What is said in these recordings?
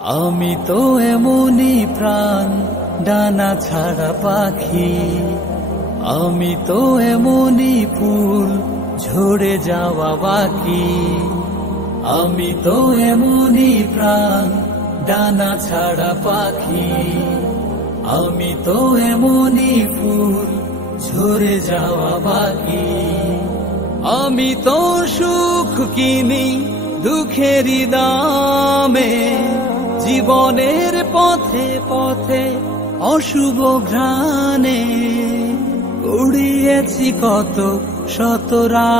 আমি তো এমনই প্রাণ ডানা ছাড়া পাখি, আমি তো এমনই ফুল ঝরে যাওয়া বাকি। আমি তো এমনই প্রাণ ডানা ছাড়া পাখি, আমি তো এমনই ফুল ঝরে যাওয়া বাকি। আমি তো সুখ কিনি দুঃখেরই দামে, জীবনের পথে পথে অশুভ ঘ্রাণে উড়িয়েছি কত শতরা।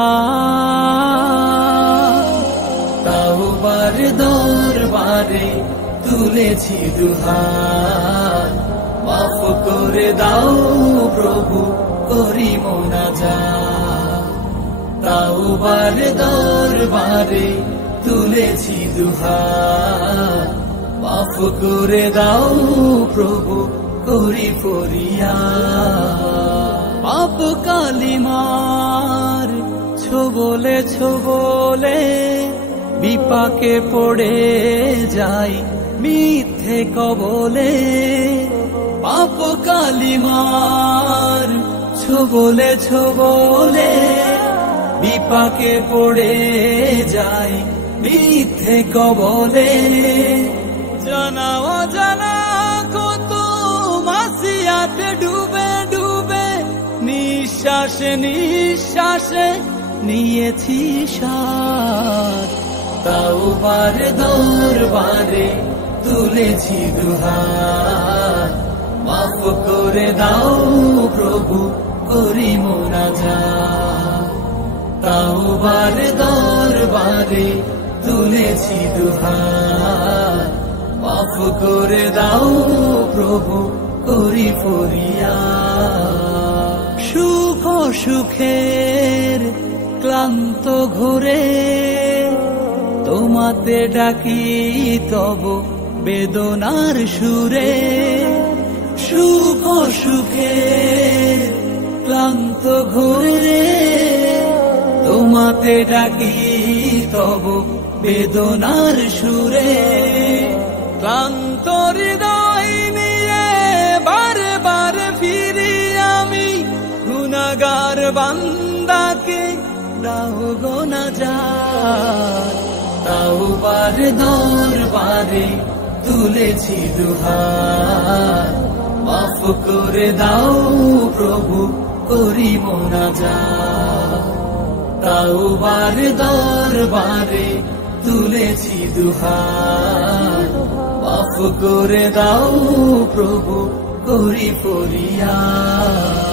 তাও বারে দরবারে তুলেছি দুহাত, মাফ করে দাও প্রভু করি মোনাজাত। তাও বারে দরবারে তুলেছি দুহাত, মাফ করে দাও প্রভু করি ফরিয়াদ। পাপ কালিমার ছোবলে ছোবলে বিপাকে পড়ে যাই মিথ্যে কবলে। পাপ কালিমার ছোবলে ছোবলে বিপাকে পড়ে যাই মিথ্যে কবলে। জানা অজানা কত মাসিয়াতে ডুবে ডুবে নিঃশ্বাসে নিঃশ্বাসে নিয়েছি সাথ। তাও বারে দরবারে তুলেছি দুহাত, মাফ করে দাও প্রভু করি মোনাজাত। তাও বারে দরবারে তুলেছি দুহাত, মাফ করে দাও প্রভু করি ফরিয়াদ। সুখ সুখের ক্লান্ত ঘুরে তোমাতে ডাকি তব বেদনার সুরে। সুখ সুখের ক্লান্ত ঘুরে তোমাতে ডাকি তব বেদনার সুরে। ক্লান্ত হৃদয় নিয়ে বারে বারে ফিরি আমি, গুনাহগার বান্দাকে দাও গো নাজাত। তাও বারে দরবারে তুলেছি দুহাত, মাফ করে দাও প্রভু করি মোনাজাত। তাও বারে দরবারে তুলেছি দুহাত, মাফ করে দাও প্রভু করি ফরিয়াদ।